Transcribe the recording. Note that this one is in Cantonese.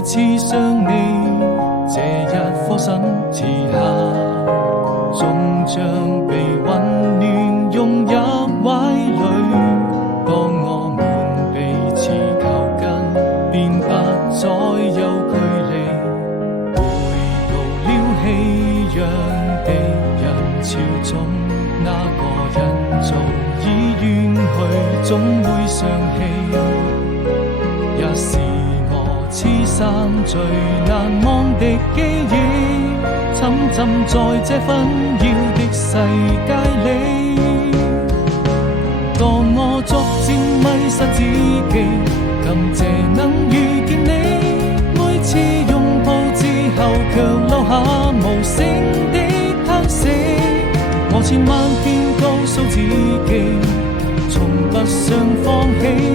再次想你，這一顆心遲下，終將被溫暖融入懷裡。當我們彼此靠近，便不再有距離。回到了熙攘的人潮中，那個人早已遠去，總會想起，也是我此生最難忘的記憶，沉浸在這紛擾的世界裡。當我逐漸迷失自己，感謝能遇見你，每次擁抱之後卻留下無聲的嘆息。我千萬遍告訴自己，從不想放棄。